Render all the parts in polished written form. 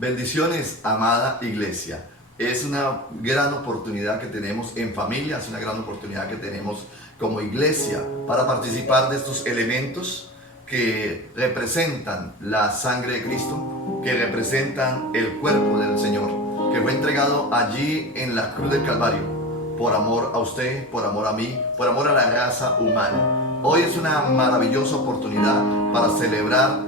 Bendiciones, amada iglesia. Es una gran oportunidad que tenemos en familia, es una gran oportunidad que tenemos como iglesia para participar de estos elementos que representan la sangre de Cristo, que representan el cuerpo del Señor, que fue entregado allí en la cruz del Calvario, por amor a usted, por amor a mí, por amor a la raza humana. Hoy es una maravillosa oportunidad para celebrar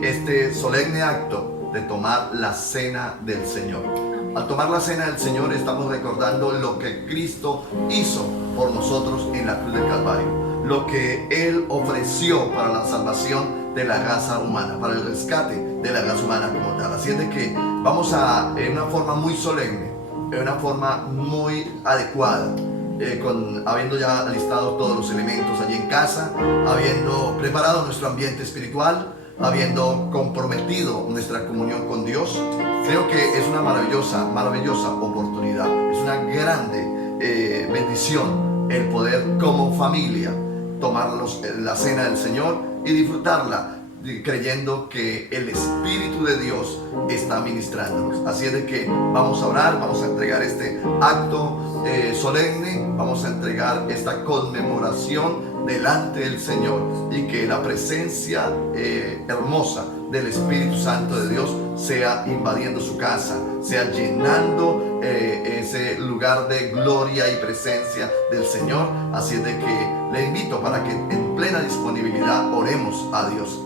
este solemne acto de tomar la cena del Señor. Al tomar la cena del Señor estamos recordando lo que Cristo hizo por nosotros en la cruz del Calvario, lo que Él ofreció para la salvación de la raza humana, para el rescate de la raza humana como tal. Así es de que vamos a, en una forma muy solemne, en una forma muy adecuada, habiendo ya listado todos los elementos allí en casa, habiendo preparado nuestro ambiente espiritual, habiendo comprometido nuestra comunión con Dios. Creo que es una maravillosa oportunidad, es una grande bendición el poder como familia tomar la cena del Señor y disfrutarla creyendo que el Espíritu de Dios está ministrándonos. Así es de que vamos a orar, vamos a entregar este acto solemne, vamos a entregar esta conmemoración delante del Señor, y que la presencia hermosa del Espíritu Santo de Dios sea invadiendo su casa, sea llenando ese lugar de gloria y presencia del Señor. Así es de que le invito para que en plena disponibilidad oremos a Dios.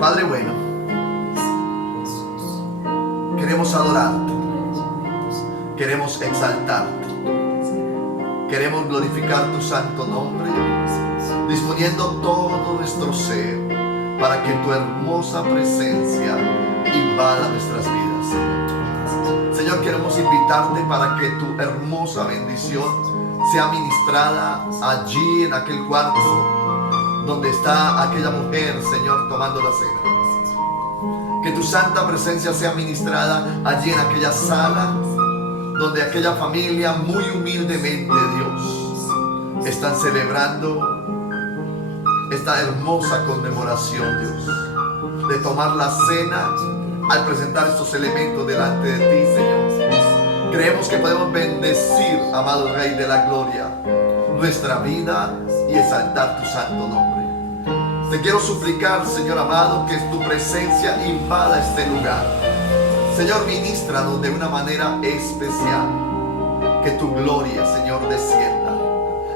Padre bueno, queremos adorarte, queremos exaltarte, queremos glorificar tu santo nombre, disponiendo todo nuestro ser para que tu hermosa presencia invada nuestras vidas. Señor, queremos invitarte para que tu hermosa bendición sea ministrada allí en aquel cuarto donde está aquella mujer, Señor, tomando la cena. Que tu santa presencia sea ministrada allí en aquella sala donde aquella familia muy humildemente, Dios, están celebrando esta hermosa conmemoración, Dios, de tomar la cena al presentar estos elementos delante de ti, Señor. Creemos que podemos bendecir, amado Rey de la Gloria, nuestra vida y exaltar tu santo nombre. Te quiero suplicar, Señor amado, que tu presencia invada este lugar. Señor, ministranos de una manera especial. Que tu gloria, Señor, descienda.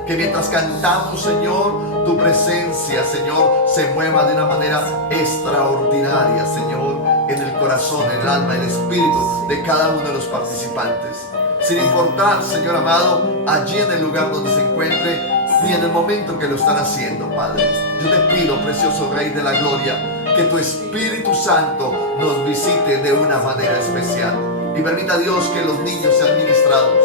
Que mientras cantamos, Señor, tu presencia, Señor, se mueva de una manera extraordinaria, Señor, en el corazón, en el alma, en el espíritu de cada uno de los participantes. Sin importar, Señor amado, allí en el lugar donde se encuentre, ni en el momento que lo están haciendo, Padre. Yo te pido, precioso Rey de la Gloria, que tu Espíritu Santo nos visite de una manera especial. Y permita, Dios, que los niños sean ministrados,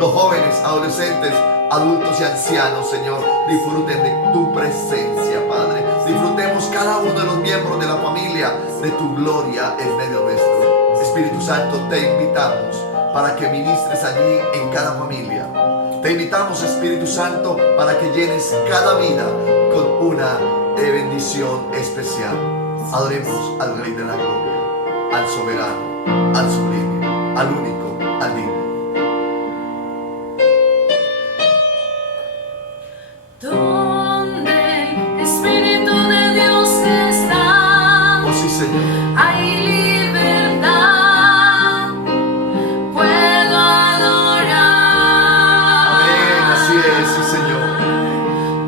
los jóvenes, adolescentes, adultos y ancianos, Señor, disfruten de tu presencia, Padre. Disfrutemos cada uno de los miembros de la familia de tu gloria en medio nuestro. Espíritu Santo, te invitamos para que ministres allí en cada familia. Te invitamos, Espíritu Santo, para que llenes cada vida con una bendición especial. Adoremos al Rey de la Gloria, al soberano, al sublime, al único, al digno. Donde el Espíritu de Dios está, Oh sí, Señor. hay libertad. Puedo adorar. Amén, así es, sí, Señor.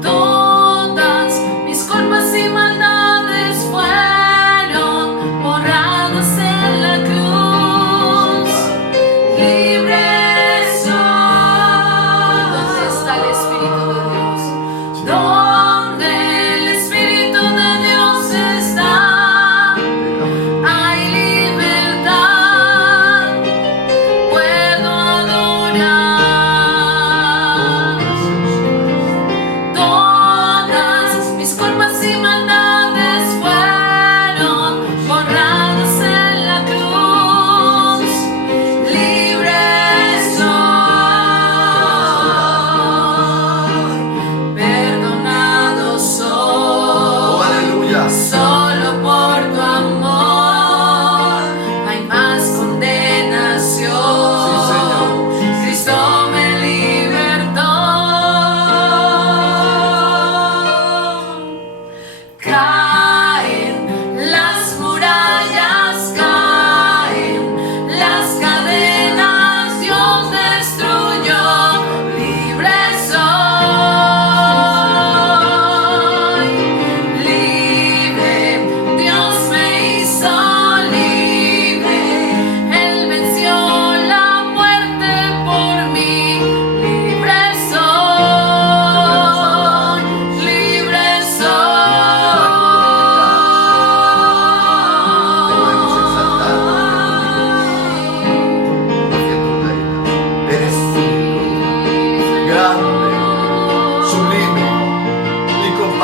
Todas mis culpas y maldades fueron borradas en la cruz. Libre soy. ¿Dónde está el Espíritu de Dios? Donde el Espíritu de Dios está,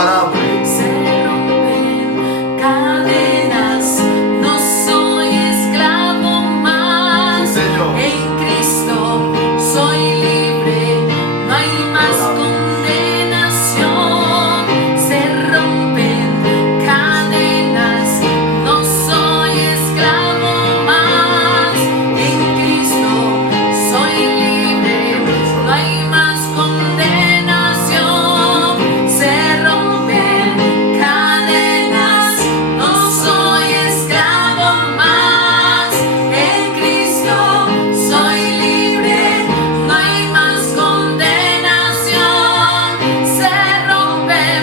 incomparable. Se rompen cadenas, no soy esclavo más. Sí, Señor. En Cristo soy libre, no hay más condenación. Se rompen cadenas, no soy esclavo más. En Cristo soy libre, no hay más condenación. Se rompen cadenas, no soy esclavo más. En Cristo soy libre, no hay más condenación. Se rompen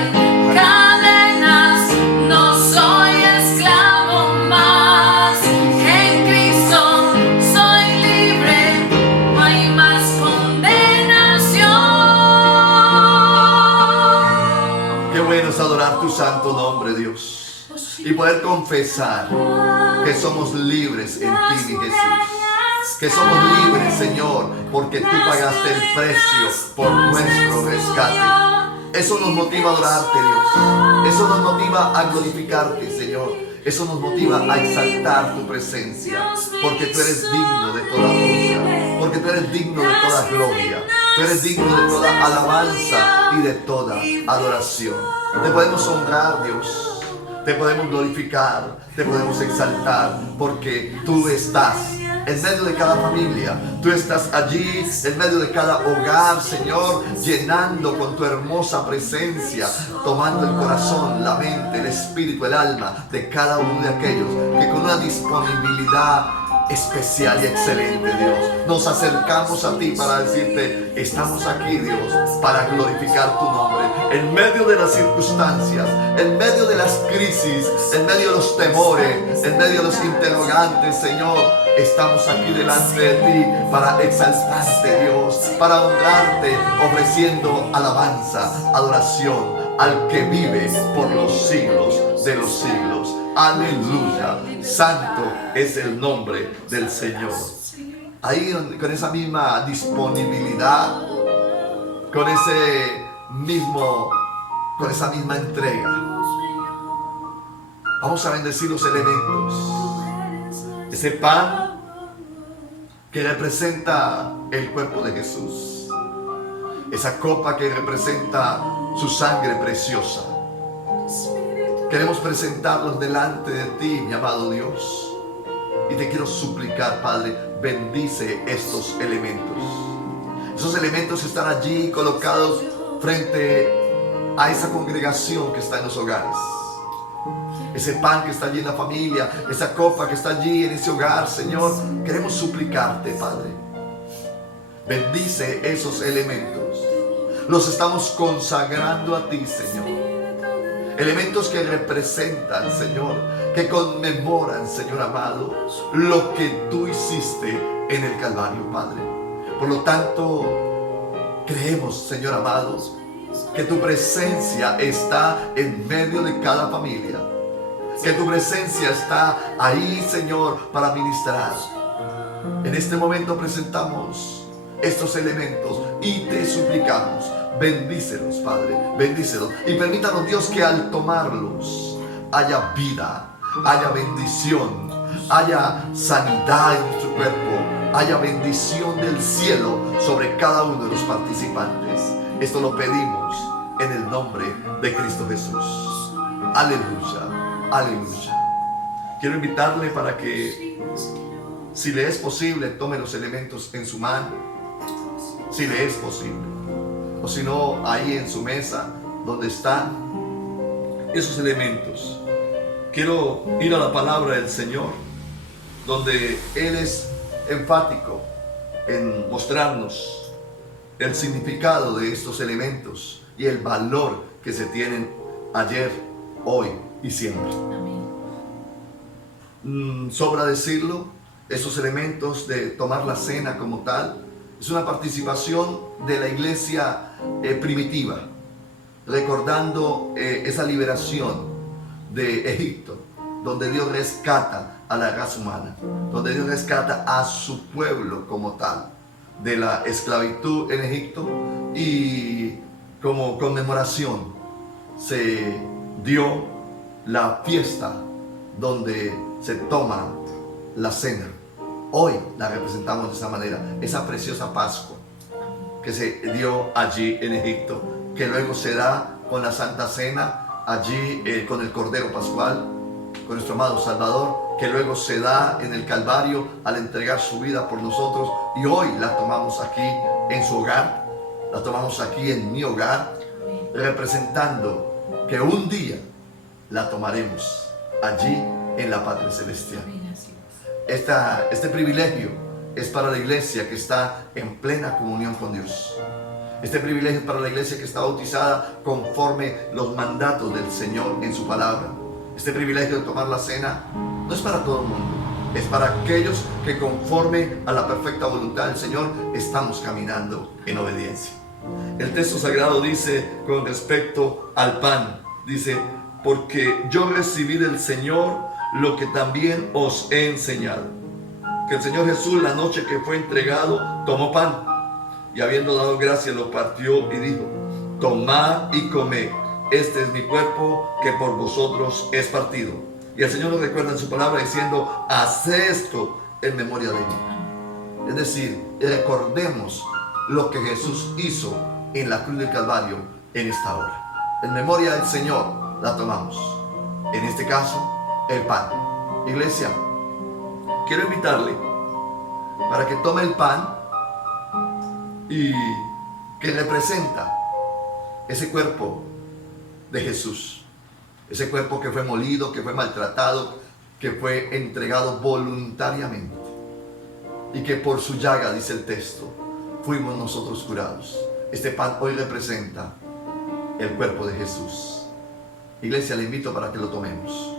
cadenas, no soy esclavo más. En Cristo soy libre, no hay más condenación. Qué bueno es adorar tu santo nombre, Dios, y poder confesar que somos libres en ti, mi Jesús. Que somos libres, Señor, porque tú pagaste el precio por nuestro rescate. Eso nos motiva a adorarte, Dios. Eso nos motiva a glorificarte, Señor. Eso nos motiva a exaltar tu presencia, porque tú eres digno de toda honra, porque tú eres digno de toda gloria, tú eres digno de toda alabanza y de toda adoración. Te podemos honrar, Dios, te podemos glorificar, te podemos exaltar, porque tú estás en medio de cada familia, tú estás allí en medio de cada hogar, Señor, llenando con tu hermosa presencia, tomando el corazón, la mente, el espíritu, el alma de cada uno de aquellos que con una disponibilidad especial y excelente, Dios, nos acercamos a ti para decirte: estamos aquí, Dios, para glorificar tu nombre en medio de las circunstancias, en medio de las crisis, en medio de los temores, en medio de los interrogantes, Señor. Estamos aquí delante de ti para exaltarte, Dios, para honrarte, ofreciendo alabanza, adoración al que vive por los siglos de los siglos. Aleluya. Santo es el nombre del Señor. Ahí con esa misma disponibilidad, con esa misma entrega, vamos a bendecir los elementos. Ese pan que representa el cuerpo de Jesús, esa copa que representa su sangre preciosa. Queremos presentarlos delante de ti, mi amado Dios, y te quiero suplicar, Padre, bendice estos elementos. Esos elementos están allí colocados frente a esa congregación que está en los hogares. Ese pan que está allí en la familia, esa copa que está allí en ese hogar, Señor, queremos suplicarte, Padre. Bendice esos elementos. Los estamos consagrando a ti, Señor. Elementos que representan, Señor, que conmemoran, Señor amado, lo que tú hiciste en el Calvario, Padre. Por lo tanto, creemos, Señor amado, que tu presencia está en medio de cada familia. Que tu presencia está ahí, Señor, para ministrar. En este momento presentamos estos elementos y te suplicamos: bendícelos, Padre, bendícelos. Y permítanos, Dios, que al tomarlos haya vida, haya bendición, haya sanidad en nuestro cuerpo, haya bendición del cielo sobre cada uno de los participantes. Esto lo pedimos en el nombre de Cristo Jesús. Aleluya. Aleluya. Quiero invitarle para que, si le es posible, tome los elementos en su mano, si le es posible, o si no, ahí en su mesa donde están esos elementos. Quiero ir a la palabra del Señor, donde Él es enfático en mostrarnos el significado de estos elementos y el valor que se tienen ayer, hoy y siempre. Sobra decirlo, esos elementos de tomar la cena como tal es una participación de la iglesia primitiva, recordando esa liberación de Egipto, donde Dios rescata a la raza humana, donde Dios rescata a su pueblo como tal de la esclavitud en Egipto, y como conmemoración se dio la fiesta donde se toma la cena. Hoy la representamos de esa manera, esa preciosa Pascua que se dio allí en Egipto, que luego se da con la Santa Cena, allí con el Cordero Pascual, con nuestro amado Salvador, que luego se da en el Calvario al entregar su vida por nosotros, y hoy la tomamos aquí en su hogar, la tomamos aquí en mi hogar, representando que un día la tomaremos allí en la patria celestial. Este privilegio es para la iglesia que está en plena comunión con Dios. Este privilegio es para la iglesia que está bautizada conforme los mandatos del Señor en su palabra. Este privilegio de tomar la cena no es para todo el mundo, es para aquellos que conforme a la perfecta voluntad del Señor estamos caminando en obediencia. El texto sagrado dice con respecto al pan, dice: porque yo recibí del Señor lo que también os he enseñado. Que el Señor Jesús, la noche que fue entregado, tomó pan y habiendo dado gracias lo partió y dijo: tomad y comed, este es mi cuerpo que por vosotros es partido. Y el Señor nos recuerda en su palabra diciendo: haced esto en memoria de mí. Es decir, recordemos lo que Jesús hizo en la cruz del Calvario en esta hora. En memoria del Señor la tomamos. En este caso, el pan. Iglesia, quiero invitarle para que tome el pan y que representa ese cuerpo de Jesús, ese cuerpo que fue molido, que fue maltratado, que fue entregado voluntariamente, y que por su llaga, dice el texto, fuimos nosotros curados. Este pan hoy representa el cuerpo de Jesús. Iglesia, le invito para que lo tomemos.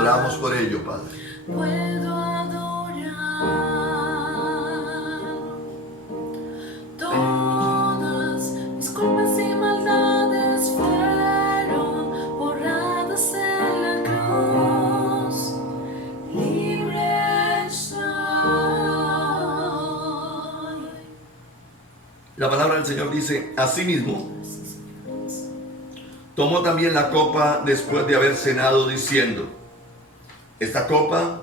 Oramos por ello, Padre. Puedo adorar. Todas mis culpas y maldades fueron borradas en la cruz. Libre soy. La palabra del Señor dice: asimismo, tomó también la copa después de haber cenado, diciendo: esta copa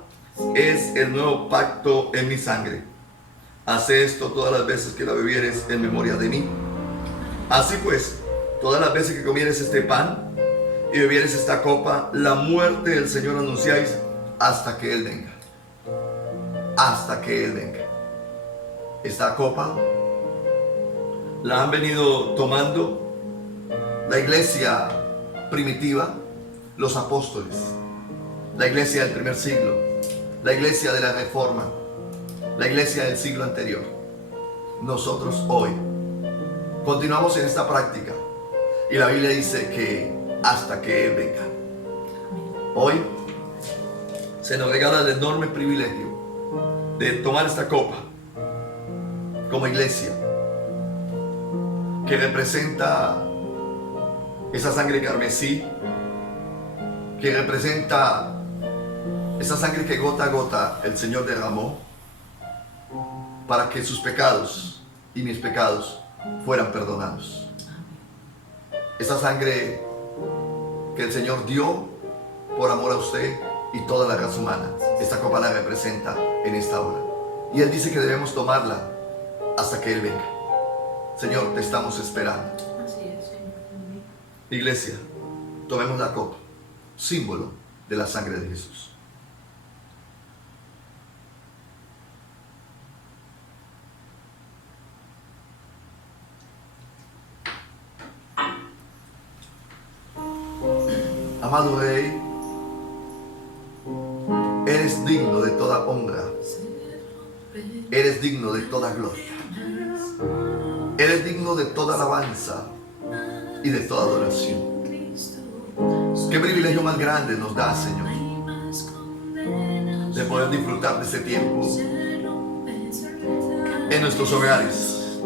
es el nuevo pacto en mi sangre. Haz esto todas las veces que la bebieres en memoria de mí. Así pues, todas las veces que comieres este pan y bebieres esta copa, la muerte del Señor anunciáis hasta que Él venga. Hasta que Él venga. Esta copa la han venido tomando la iglesia primitiva, los apóstoles, la iglesia del primer siglo, la iglesia de la Reforma, la iglesia del siglo anterior. Nosotros hoy continuamos en esta práctica y la Biblia dice que hasta que Él venga. Hoy se nos regala el enorme privilegio de tomar esta copa como iglesia, que representa esa sangre carmesí, que representa esa sangre que gota a gota el Señor derramó para que sus pecados y mis pecados fueran perdonados. Esa sangre que el Señor dio por amor a usted y toda la raza humana. Esta copa la representa en esta hora. Y Él dice que debemos tomarla hasta que Él venga. Señor, te estamos esperando. Así es, Señor. Iglesia, tomemos la copa, símbolo de la sangre de Jesús. Amado Rey, eres digno de toda honra, eres digno de toda gloria, eres digno de toda alabanza, y de toda adoración. Qué privilegio más grande nos da, Señor, de poder disfrutar de ese tiempo en nuestros hogares,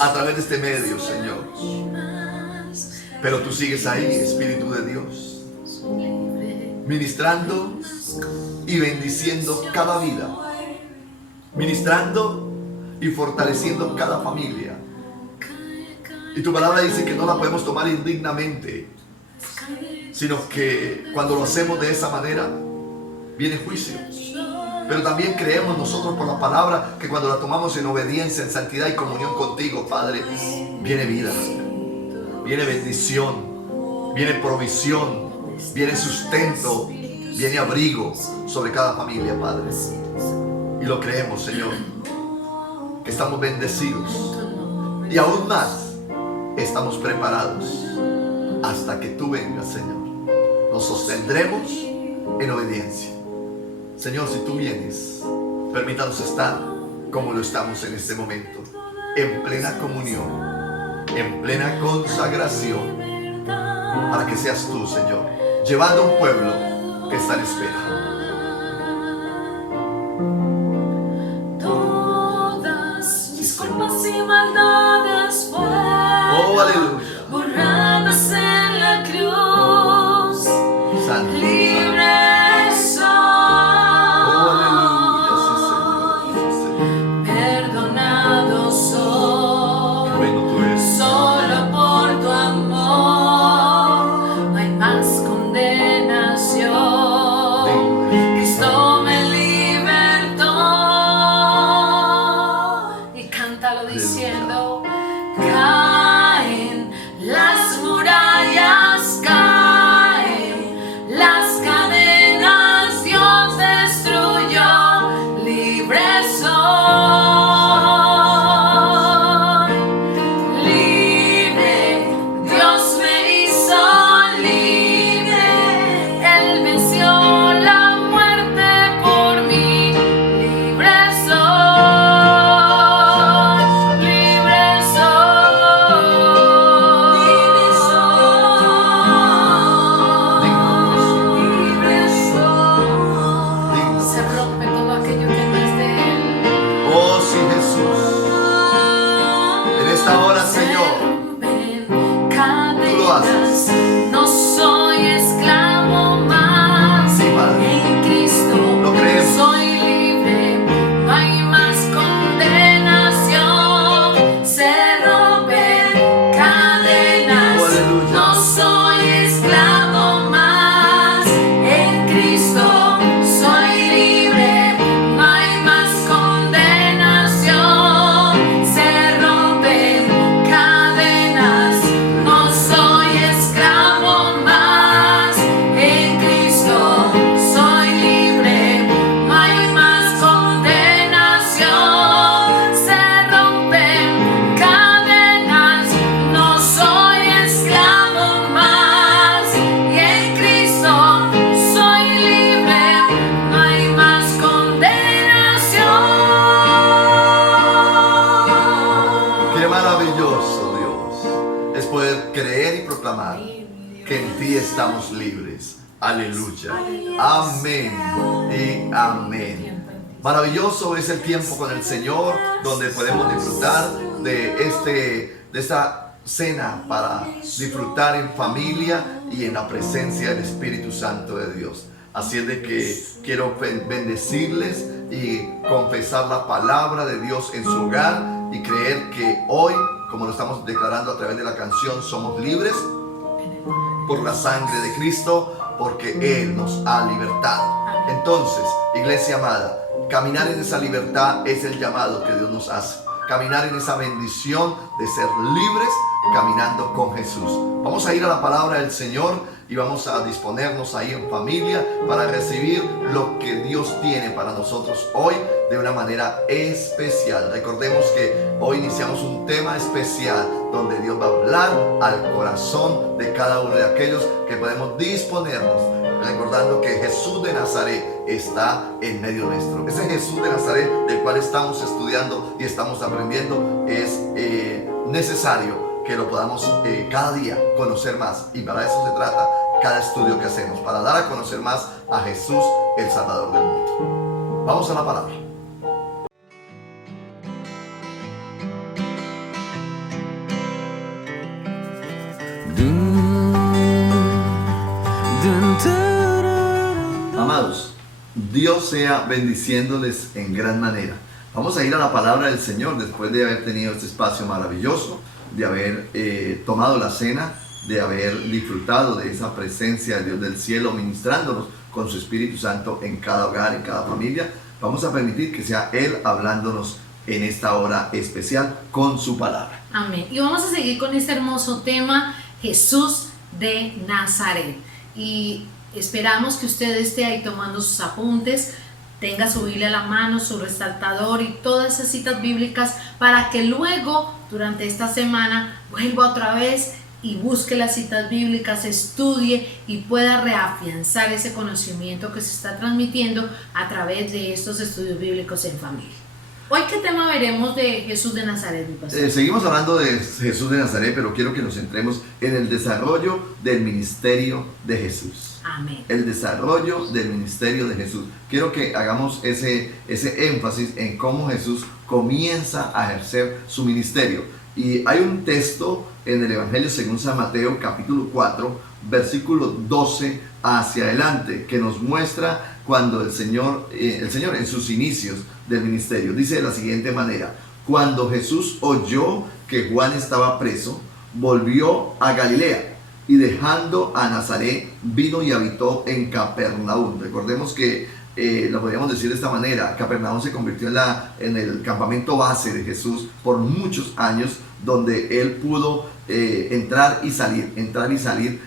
a través de este medio, Señor. Pero tú sigues ahí, Espíritu de Dios, ministrando y bendiciendo cada vida, ministrando y fortaleciendo cada familia. Y tu palabra dice que no la podemos tomar indignamente, sino que cuando lo hacemos de esa manera, viene juicio. Pero también creemos nosotros por la palabra que cuando la tomamos en obediencia, en santidad y comunión contigo, Padre, viene vida, viene bendición, viene provisión, viene sustento, viene abrigo sobre cada familia, Padre. Y lo creemos, Señor, que estamos bendecidos y aún más estamos preparados hasta que tú vengas, Señor. Nos sostendremos en obediencia. Señor, si tú vienes, permítanos estar como lo estamos en este momento, en plena comunión, en plena consagración, para que seas tú, Señor, llevando a un pueblo que está en espera. Todas mis culpas y maldades fueron Oh, aleluya. borradas en la cruz. Santo, Libre soy. oh, aleluya, sí, Señor. Perdonado soy. Qué bueno tú eres. Solo por tu amor no hay más condenación. Cristo me libertó. Y cántalo diciendo: caen las murallas, caen las cadenas, Dios destruyó. Libre soy, libre, Dios me hizo libre. Él venció la muerte por mí. Libre soy, libre soy, libre soy, libre soy. Se rompe todo aquello que no es de Él. Oh, sí, Jesús. En esta hora, Señor, Tú lo haces. No soy esclavo más. Sí, Padre. En Cristo Lo creemos. soy libre. No hay más condenación. Se rompen cadenas. Oh, aleluya. No soy esclavo más. En Cristo soy libre. No hay más condenación. Se rompen cadenas. No soy esclavo más. En Cristo soy libre. No hay más condenación. Se rompen cadenas. No soy esclavo más. Y en Cristo soy libre. No hay más condenación. Qué maravilloso, Dios, es poder creer y proclamar que en ti estamos libres. Aleluya. Amén y amén. Maravilloso es el tiempo con el Señor, donde podemos disfrutar de esta cena para disfrutar en familia y en la presencia del Espíritu Santo de Dios. Así es de que quiero bendecirles y confesar la palabra de Dios en su hogar y creer que hoy, como lo estamos declarando a través de la canción, somos libres por la sangre de Cristo, porque Él nos ha libertado. Entonces, iglesia amada, caminar en esa libertad es el llamado que Dios nos hace. Caminar en esa bendición de ser libres, caminando con Jesús. Vamos a ir a la palabra del Señor y vamos a disponernos ahí en familia para recibir lo que Dios tiene para nosotros hoy de una manera especial. Recordemos que hoy iniciamos un tema especial donde Dios va a hablar al corazón de cada uno de aquellos que podemos disponernos, recordando que Jesús de Nazaret está en medio nuestro. Ese Jesús de Nazaret del cual estamos estudiando y estamos aprendiendo es necesario que lo podamos cada día conocer más. Y para eso se trata cada estudio que hacemos, para dar a conocer más a Jesús, el Salvador del mundo. Vamos a la palabra. Amados, Dios sea bendiciéndoles en gran manera. Vamos a ir a la palabra del Señor después de haber tenido este espacio maravilloso, de haber tomado la cena, de haber disfrutado de esa presencia de Dios del cielo ministrándonos con su Espíritu Santo en cada hogar, en cada familia. Vamos a permitir que sea Él hablándonos en esta hora especial con su palabra. Amén. Y vamos a seguir con este hermoso tema, Jesús de Nazaret. Y esperamos que usted esté ahí tomando sus apuntes, tenga su Biblia a la mano, su resaltador y todas esas citas bíblicas para que luego, durante esta semana, vuelva otra vez y busque las citas bíblicas, estudie y pueda reafianzar ese conocimiento que se está transmitiendo a través de estos estudios bíblicos en familia. Hoy, ¿qué tema veremos de Jesús de Nazaret, mi pastor? Seguimos hablando de Jesús de Nazaret, pero quiero que nos centremos en el desarrollo del ministerio de Jesús. Amén. El desarrollo del ministerio de Jesús. Quiero que hagamos ese énfasis en cómo Jesús comienza a ejercer su ministerio. Y hay un texto en el Evangelio según San Mateo, capítulo 4, versículo 12 hacia adelante, que nos muestra cuando el Señor en sus inicios del ministerio. Dice de la siguiente manera: cuando Jesús oyó que Juan estaba preso, volvió a Galilea y dejando a Nazaret, vino y habitó en Capernaum. Recordemos que, lo podríamos decir de esta manera, Capernaum se convirtió en el campamento base de Jesús por muchos años, donde él pudo entrar y salir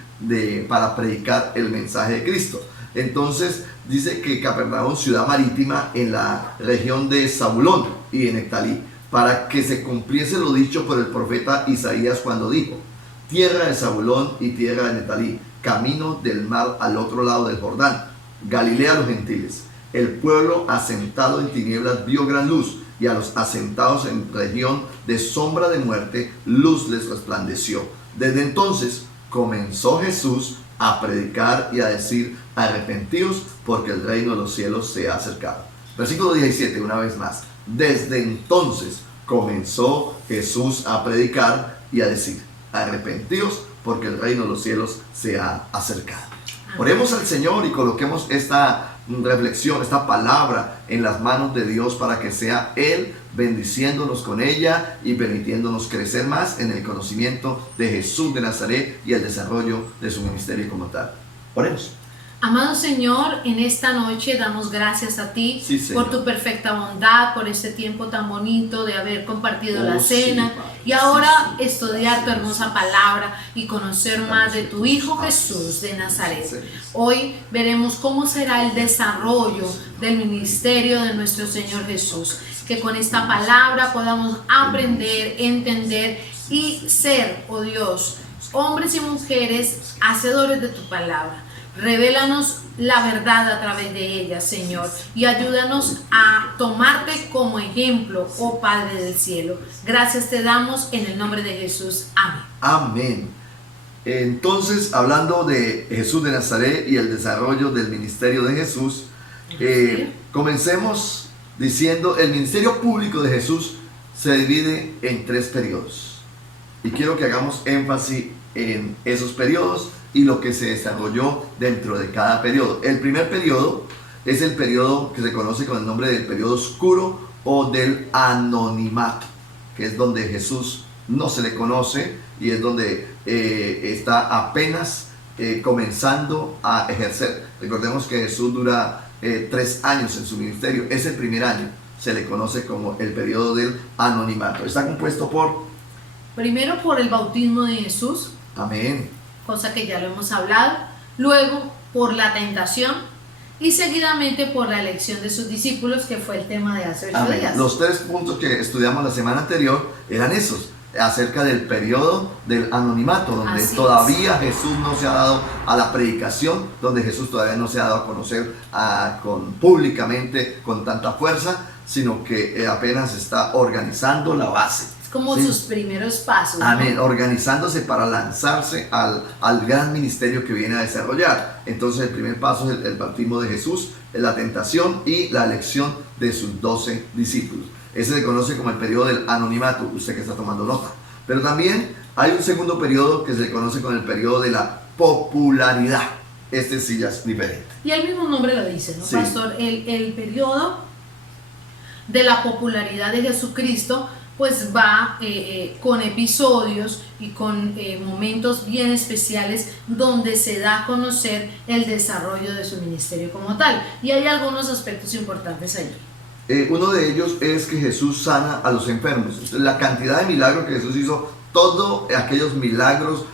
para predicar el mensaje de Cristo. Entonces dice que Capernaum, ciudad marítima en la región de Zabulón y de Neftalí, para que se cumpliese lo dicho por el profeta Isaías cuando dijo: tierra de Zabulón y tierra de Neftalí, camino del mar al otro lado del Jordán, Galilea a los gentiles. El pueblo asentado en tinieblas vio gran luz, y a los asentados en región de sombra de muerte, luz les resplandeció. Desde entonces comenzó Jesús a predicar y a decir: arrepentíos, porque el reino de los cielos se ha acercado. Versículo 17, una vez más. Desde entonces comenzó Jesús a predicar y a decir: arrepentíos, porque el reino de los cielos se ha acercado. Oremos al Señor y coloquemos esta reflexión, esta palabra en las manos de Dios para que sea Él bendiciéndonos con ella y permitiéndonos crecer más en el conocimiento de Jesús de Nazaret y el desarrollo de su ministerio como tal. Oremos. Amado Señor, en esta noche damos gracias a ti por tu perfecta bondad, por este tiempo tan bonito de haber compartido la cena y ahora estudiar tu hermosa palabra y conocer más de tu Hijo Jesús de Nazaret. Hoy veremos cómo será el desarrollo del ministerio de nuestro Señor Jesús. Que con esta palabra podamos aprender, entender y ser, oh Dios, hombres y mujeres hacedores de tu palabra. Revélanos la verdad a través de ella, Señor, y ayúdanos a tomarte como ejemplo, oh Padre del cielo. Gracias te damos en el nombre de Jesús. Amén. Amén. Entonces, hablando de Jesús de Nazaret y el desarrollo del ministerio de Jesús, comencemos diciendo: el ministerio público de Jesús se divide en 3 periodos. Y quiero que hagamos énfasis en esos periodos y lo que se desarrolló dentro de cada periodo. El primer periodo es el periodo que se conoce con el nombre del periodo oscuro o del anonimato, que es donde Jesús no se le conoce y es donde está apenas comenzando a ejercer. Recordemos que Jesús dura 3 años en su ministerio. Es el primer año, se le conoce como el periodo del anonimato. Está compuesto primero por el bautismo de Jesús. Amén. Cosa que ya lo hemos hablado. Luego por la tentación y seguidamente por la elección de sus discípulos, que fue el tema de hace 8 días. Los 3 puntos que estudiamos la semana anterior eran esos, acerca del periodo del anonimato, donde todavía Jesús no se ha dado a la predicación, donde Jesús todavía no se ha dado a conocer públicamente con tanta fuerza, sino que apenas está organizando la base. como ¿sí? sus primeros pasos, ¿no? Amén, organizándose para lanzarse al gran ministerio que viene a desarrollar. Entonces el primer paso es el bautismo de Jesús, la tentación y la elección de sus 12 discípulos. Ese se conoce como el periodo del anonimato, usted que está tomando nota. Pero también hay un segundo periodo que se conoce como el periodo de la popularidad. Este sí ya es diferente. Y el mismo nombre lo dice, ¿no, sí. pastor? El periodo de la popularidad de Jesucristo pues va con episodios y con momentos bien especiales donde se da a conocer el desarrollo de su ministerio como tal. Y hay algunos aspectos importantes allí. Uno de ellos es que Jesús sana a los enfermos. La cantidad de milagros que Jesús hizo, todos aquellos milagros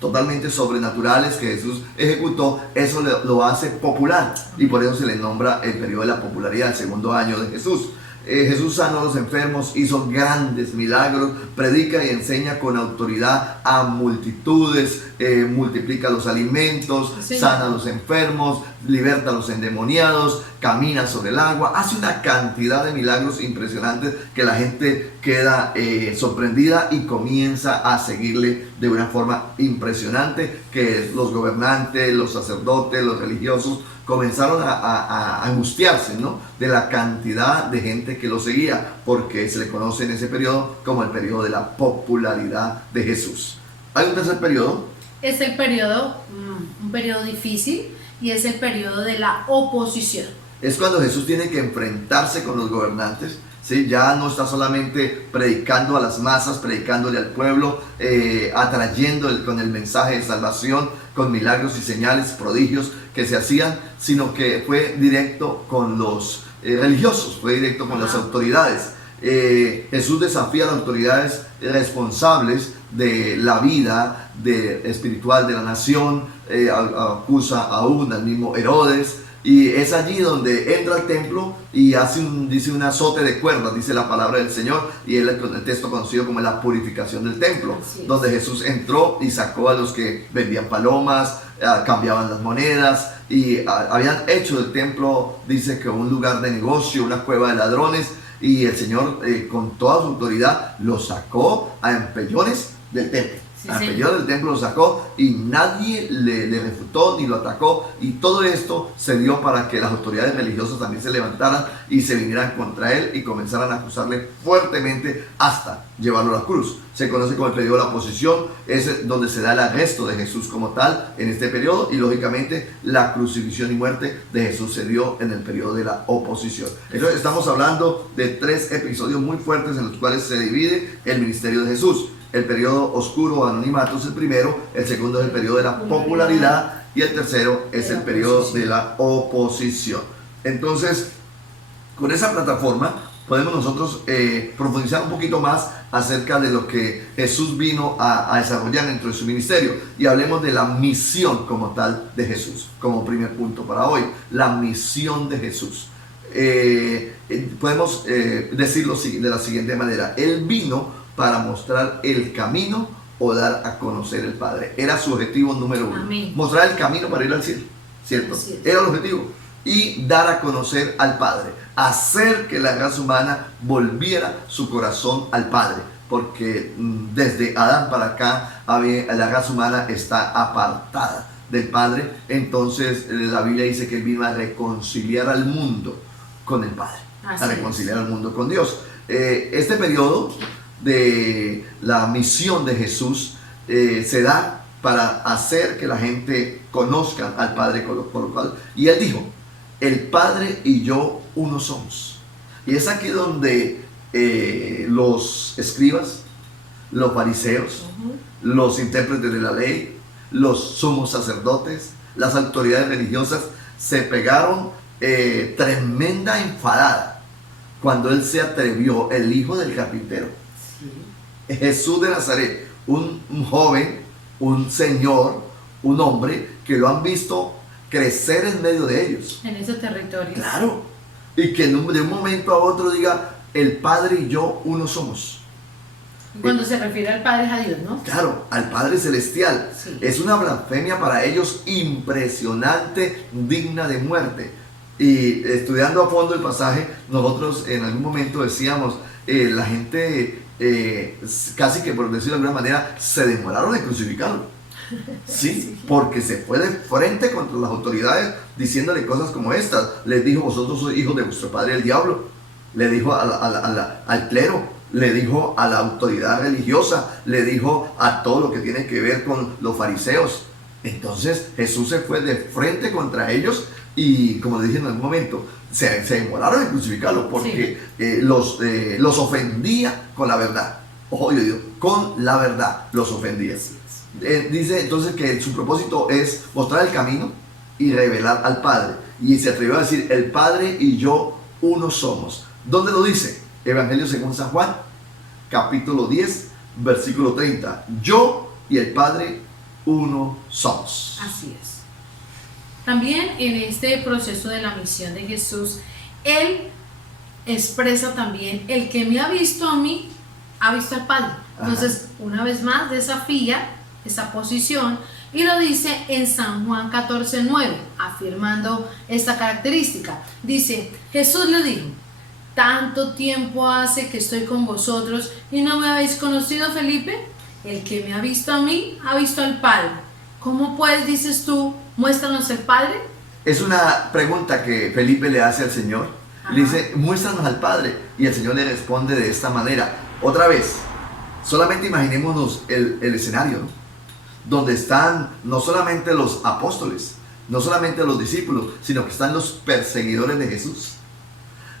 totalmente sobrenaturales que Jesús ejecutó, eso lo hace popular y por eso se le nombra el periodo de la popularidad, el segundo año de Jesús. Jesús sanó a los enfermos, hizo grandes milagros, predica y enseña con autoridad a multitudes, multiplica los alimentos, sí, sana a los enfermos, liberta a los endemoniados, camina sobre el agua, hace una cantidad de milagros impresionantes que la gente queda sorprendida y comienza a seguirle de una forma impresionante, que los gobernantes, los sacerdotes, los religiosos comenzaron a angustiarse, ¿no?, de la cantidad de gente que lo seguía, porque se le conoce en ese periodo como el periodo de la popularidad de Jesús. Hay un tercer periodo. Es el periodo, un periodo difícil, y es el periodo de la oposición. Es cuando Jesús tiene que enfrentarse con los gobernantes, ¿sí? Ya no está solamente predicando a las masas, predicándole al pueblo, atrayendo con el mensaje de salvación, con milagros y señales, prodigios que se hacían, sino que fue directo con los religiosos, fue directo con las autoridades. Jesús desafía a las autoridades responsables de la vida espiritual de la nación, acusa aún al mismo Herodes, y es allí donde entra al templo y dice un azote de cuerdas, dice la palabra del Señor, y es el texto conocido como la purificación del templo, donde Jesús entró y sacó a los que vendían palomas, cambiaban las monedas, y habían hecho del templo, dice que un lugar de negocio, una cueva de ladrones, y el Señor con toda su autoridad lo sacó a empellones del templo. Empellón del templo lo sacó y nadie le refutó ni lo atacó, y todo esto se dio para que las autoridades religiosas también se levantaran y se vinieran contra él y comenzaran a acusarle fuertemente hasta llevarlo a la cruz. Se conoce como el periodo de la oposición, es donde se da el arresto de Jesús como tal en este periodo, y lógicamente la crucifixión y muerte de Jesús se dio en el periodo de la oposición. Entonces estamos hablando de 3 episodios muy fuertes en los cuales se divide el ministerio de Jesús. El periodo oscuro o anonimato es el primero, el segundo es el periodo de la popularidad y el tercero es el periodo de la oposición. Entonces, con esa plataforma podemos nosotros profundizar un poquito más acerca de lo que Jesús vino a desarrollar dentro de su ministerio, y hablemos de la misión como tal de Jesús, como primer punto para hoy, la misión de Jesús. Podemos decirlo de la siguiente manera: Él vino para mostrar el camino o dar a conocer el Padre. Era su objetivo número 1. Amén. Mostrar el camino para ir al cielo, ¿cierto? Era el objetivo. Y dar a conocer al Padre. Hacer que la raza humana volviera su corazón al Padre. Porque desde Adán para acá la raza humana está apartada del Padre. Entonces la Biblia dice que Él vino a reconciliar al mundo con el Padre. A reconciliar al mundo con Dios. Este periodo de la misión de Jesús se da para hacer que la gente conozca al Padre, por lo cual, y Él dijo: el Padre y yo uno somos. Y es aquí donde los escribas, los fariseos, los intérpretes de la ley, los sumos sacerdotes, las autoridades religiosas se pegaron tremenda enfadada cuando Él se atrevió, el hijo del carpintero, Jesús de Nazaret, un joven, un señor, un hombre que lo han visto crecer en medio de ellos. En ese territorio. Claro. Y que de un momento a otro diga: el Padre y yo uno somos. Cuando se refiere al Padre es a Dios, ¿no? Claro, al Padre Celestial. Sí. Es una blasfemia para ellos impresionante, digna de muerte. Y estudiando a fondo el pasaje, nosotros en algún momento decíamos, la gente casi que por decirlo de alguna manera, se demoraron en crucificarlo. Sí, porque se fue de frente contra las autoridades diciéndole cosas como estas. Les dijo: vosotros sois hijos de vuestro padre el diablo. Le dijo al clero, le dijo a la autoridad religiosa, le dijo a todo lo que tiene que ver con los fariseos. Entonces Jesús se fue de frente contra ellos y, como les dije en algún momento, se demoraron en crucificarlo porque los ofendía con la verdad. Ojo, yo digo, con la verdad los ofendía. Dice entonces que su propósito es mostrar el camino y revelar al Padre. Y se atrevió a decir: el Padre y yo uno somos. ¿Dónde lo dice? Evangelio según San Juan, capítulo 10, versículo 30. Yo y el Padre uno somos. Así es. También en este proceso de la misión de Jesús, Él expresa también: el que me ha visto a mí, ha visto al Padre. Entonces, una vez más, desafía esa posición y lo dice en San Juan 14:9, afirmando esta característica. Dice: Jesús le dijo: tanto tiempo hace que estoy con vosotros y no me habéis conocido, Felipe. El que me ha visto a mí, ha visto al Padre. ¿Cómo pues dices tú, muéstranos el Padre? Es una pregunta que Felipe le hace al Señor. Le dice: muéstranos al Padre. Y el Señor le responde de esta manera. Otra vez, solamente imaginémonos el escenario, ¿no? Donde están no solamente los apóstoles, no solamente los discípulos, sino que están los perseguidores de Jesús.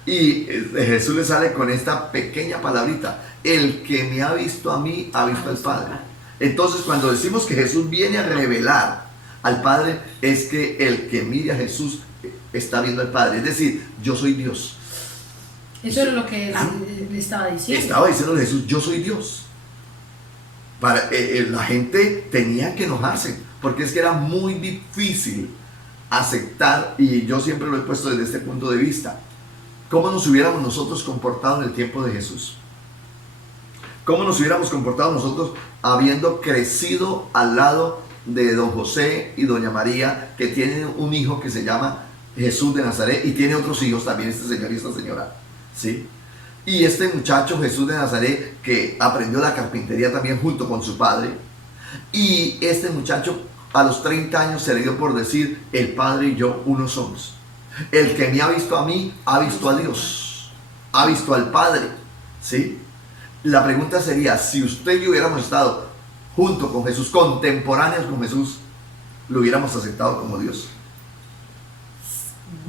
Y Jesús le sale con esta pequeña palabrita: el que me ha visto a mí, ha visto al Padre. Entonces, cuando decimos que Jesús viene a revelar al Padre, es que el que mire a Jesús está viendo al Padre. Es decir, yo soy Dios. Eso era lo que le estaba diciendo. Estaba diciendo Jesús: yo soy Dios. La gente tenía que enojarse, porque es que era muy difícil aceptar, y yo siempre lo he puesto desde este punto de vista, cómo nos hubiéramos nosotros comportado en el tiempo de Jesús. Cómo nos hubiéramos comportado nosotros habiendo crecido al lado de don José y doña María, que tienen un hijo que se llama Jesús de Nazaret, y tiene otros hijos también, este señor y esta señora, ¿sí? Y este muchacho Jesús de Nazaret, que aprendió la carpintería también junto con su padre. Y este muchacho a los 30 años se le dio por decir: el Padre y yo uno somos. El que me ha visto a mí, ha visto a Dios, ha visto al Padre, ¿sí? La pregunta sería: si usted y yo hubiéramos estado junto con Jesús, contemporáneos con Jesús, ¿lo hubiéramos aceptado como Dios?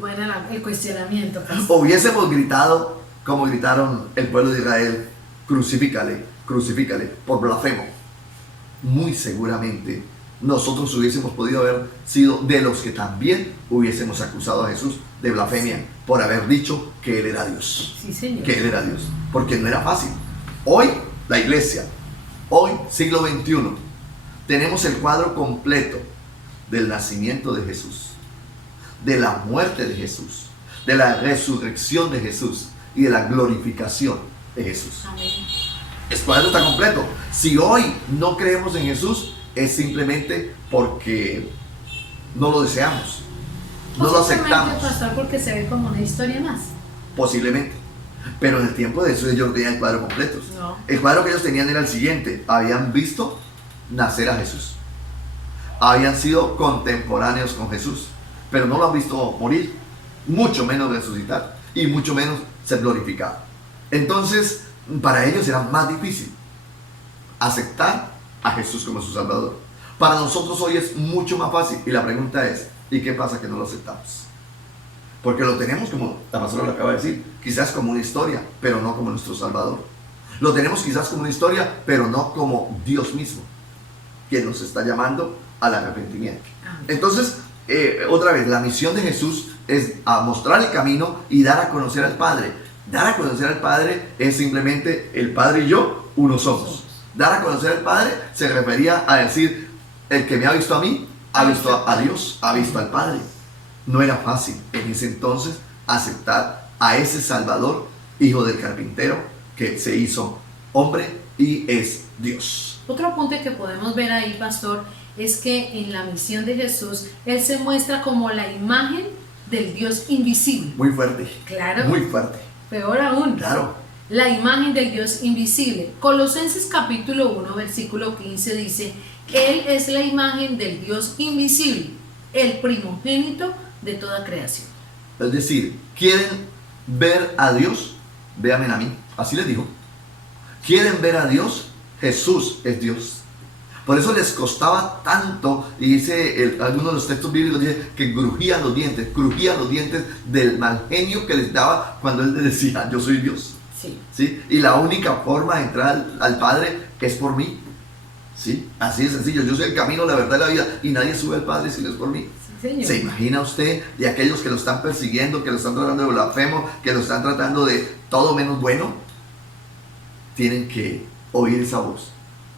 Bueno, el cuestionamiento. Pues. ¿O hubiésemos gritado como gritaron el pueblo de Israel: crucifícale, crucifícale, por blasfemo? Muy seguramente nosotros hubiésemos podido haber sido de los que también hubiésemos acusado a Jesús de blasfemia por haber dicho que Él era Dios. Sí, señor. Que Él era Dios, porque no era fácil. Hoy la iglesia, hoy siglo XXI, tenemos el cuadro completo del nacimiento de Jesús, de la muerte de Jesús, de la resurrección de Jesús y de la glorificación de Jesús. Amén. El cuadro está completo. Si hoy no creemos en Jesús, es simplemente porque no lo deseamos, no lo aceptamos. Pastor, porque se ve como una historia más. Posiblemente. Pero en el tiempo de Jesús ellos no tenían el cuadro completo. No. El cuadro que ellos tenían era el siguiente: habían visto nacer a Jesús, habían sido contemporáneos con Jesús, pero no lo han visto morir, mucho menos resucitar y mucho menos ser glorificado. Entonces, para ellos era más difícil aceptar a Jesús como su Salvador. Para nosotros hoy es mucho más fácil, y la pregunta es: ¿y qué pasa que no lo aceptamos? Porque lo tenemos, como la pastora lo acaba de decir, quizás como una historia, pero no como nuestro Salvador. Lo tenemos quizás como una historia, pero no como Dios mismo, quien nos está llamando al arrepentimiento. Entonces, otra vez, la misión de Jesús es a mostrar el camino y dar a conocer al Padre. Dar a conocer al Padre es simplemente: el Padre y yo uno somos. Dar a conocer al Padre se refería a decir: el que me ha visto a mí, ha visto a Dios, ha visto al Padre. No era fácil en ese entonces aceptar a ese Salvador, hijo del carpintero, que se hizo hombre y es Dios. Otro apunte que podemos ver ahí, pastor, es que en la misión de Jesús, Él se muestra como la imagen del Dios invisible. Muy fuerte. Claro. Muy fuerte. Peor aún. Claro. la imagen del Dios invisible. Colosenses capítulo 1, versículo 15 dice, Él es la imagen del Dios invisible, el primogénito de toda creación. Es decir, ¿quieren ver a Dios? Véanme a mí. Así les dijo. ¿Quieren ver a Dios? Jesús es Dios. Por eso les costaba tanto, y dice algunos de los textos bíblicos, dice que crujían los dientes del mal genio que les daba cuando Él les decía, yo soy Dios. Sí. ¿Sí? Y la única forma de entrar al Padre es por mí. ¿Sí? Así de sencillo. Yo soy el camino, la verdad y la vida, y nadie sube al Padre si no es por mí. Sí, señor. ¿Se imagina usted de aquellos que lo están persiguiendo, que lo están tratando de blasfemo, que lo están tratando de todo menos bueno? Tienen que oír esa voz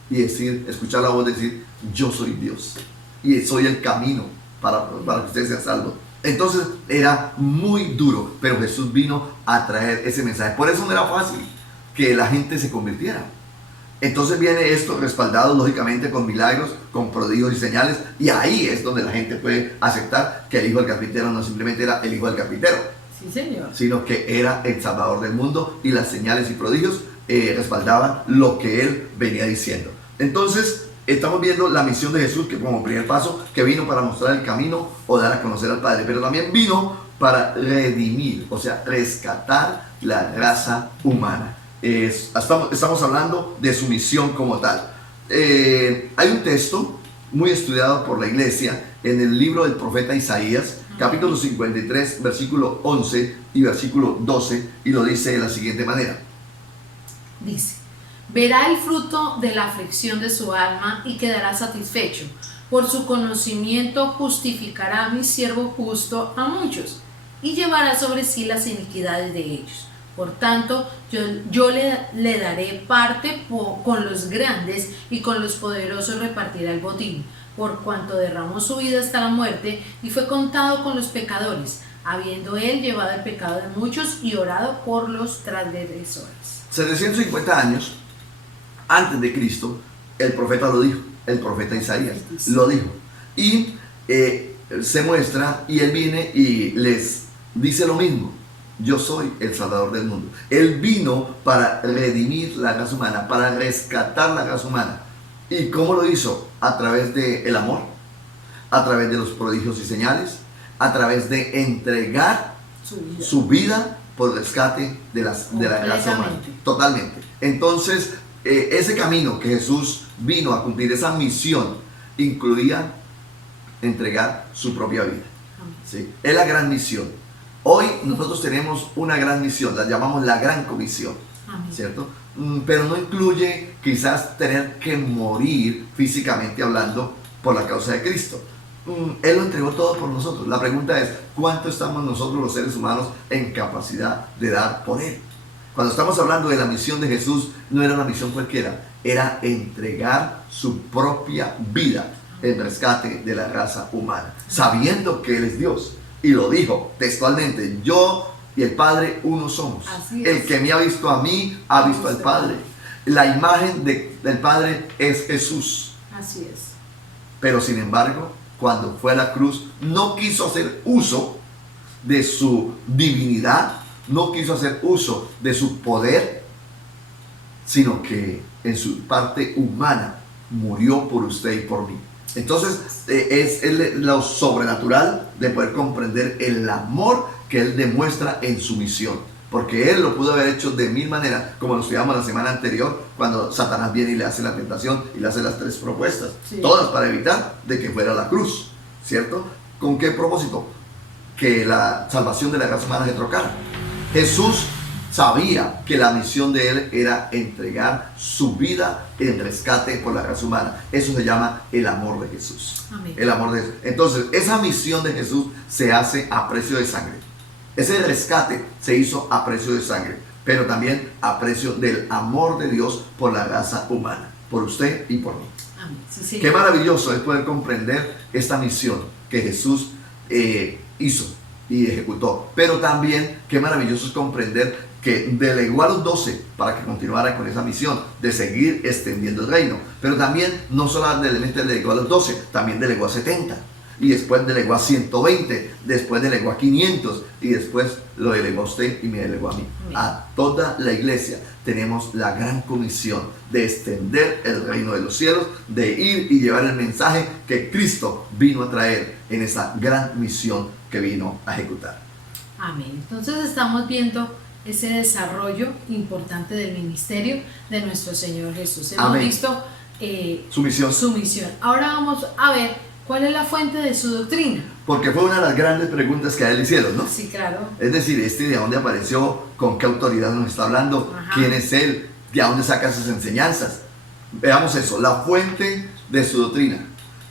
y decir, escuchar la voz, decir, yo soy Dios y soy el camino para que ustedes sean salvos. Entonces era muy duro, pero Jesús vino a traer ese mensaje. Por eso no era fácil que la gente se convirtiera. Entonces viene esto respaldado lógicamente con milagros, con prodigios y señales, y ahí es donde la gente puede aceptar que el hijo del carpintero no simplemente era el hijo del carpintero, Sí, señor. sino que era el salvador del mundo, y las señales y prodigios respaldaban lo que él venía diciendo. Entonces estamos viendo la misión de Jesús, que como primer paso, que vino para mostrar el camino o dar a conocer al Padre, pero también vino para redimir, o sea, rescatar la raza humana. Estamos hablando de su misión como tal. Hay un texto muy estudiado por la iglesia en el libro del profeta Isaías, capítulo 53, versículo 11 y versículo 12, y lo dice de la siguiente manera. Dice, verá el fruto de la aflicción de su alma y quedará satisfecho. Por su conocimiento justificará a mi siervo justo a muchos y llevará sobre sí las iniquidades de ellos. Por tanto, yo le daré parte con los grandes y con los poderosos repartirá el botín, por cuanto derramó su vida hasta la muerte y fue contado con los pecadores, habiendo él llevado el pecado de muchos y orado por los transgresores. 750 años antes de Cristo, el profeta lo dijo, el profeta Isaías lo dijo. Y se muestra, y él viene y les dice lo mismo. Yo soy el Salvador del mundo. Él vino para redimir la raza humana, para rescatar la raza humana. ¿Y cómo lo hizo? A través del amor, a través de los prodigios y señales, a través de entregar su vida por el rescate de la raza humana. Totalmente. Entonces, ese camino que Jesús vino a cumplir, esa misión, incluía entregar su propia vida. ¿Sí? Es la gran misión. Hoy nosotros tenemos una gran misión, la llamamos la gran comisión, ¿cierto? Pero no incluye quizás tener que morir físicamente hablando por la causa de Cristo. Él lo entregó todo por nosotros. La pregunta es, ¿cuánto estamos nosotros los seres humanos en capacidad de dar por Él? Cuando estamos hablando de la misión de Jesús, no era una misión cualquiera, era entregar su propia vida en rescate de la raza humana, sabiendo que Él es Dios. Y lo dijo textualmente, yo y el Padre uno somos. El que me ha visto a mí, ha visto al Padre. La imagen del Padre es Jesús. Así es. Pero sin embargo, cuando fue a la cruz, no quiso hacer uso de su divinidad, no quiso hacer uso de su poder, sino que en su parte humana murió por usted y por mí. Entonces es lo sobrenatural de poder comprender el amor que Él demuestra en su misión, porque Él lo pudo haber hecho de mil maneras, como lo estudiamos la semana anterior, cuando Satanás viene y le hace la tentación y le hace las tres propuestas, todas para evitar de que fuera a la cruz, ¿cierto? ¿Con qué propósito? Que la salvación de la raza humana se trocara. Jesús sabía que la misión de Él era entregar su vida en rescate por la raza humana. Eso se llama el amor de Jesús. Amén. El amor de Jesús. Entonces, esa misión de Jesús se hace a precio de sangre. Ese rescate se hizo a precio de sangre, pero también a precio del amor de Dios por la raza humana, por usted y por mí. Amén. Sí, qué maravilloso es poder comprender esta misión que Jesús hizo y ejecutó, pero también qué maravilloso es comprender que delegó a los 12 para que continuaran con esa misión de seguir extendiendo el reino, pero también no solamente delegó a los 12, también delegó a 70. y después delegó a 120, después delegó a 500 y después lo delegó a usted y me delegó a mí. A toda la iglesia tenemos la gran comisión de extender el reino de los cielos, de ir y llevar el mensaje que Cristo vino a traer en esa gran misión que vino a ejecutar. Amén. Entonces estamos viendo ese desarrollo importante del ministerio de nuestro Señor Jesús. Hemos Amén. visto Su misión. su misión. Ahora vamos a ver cuál es la fuente de su doctrina. Porque fue una de las grandes preguntas que a él le hicieron, ¿no? Sí, claro. Es decir, ¿de dónde apareció? ¿Con qué autoridad nos está hablando? Ajá. ¿Quién es él? ¿De dónde saca sus enseñanzas? Veamos eso, la fuente de su doctrina.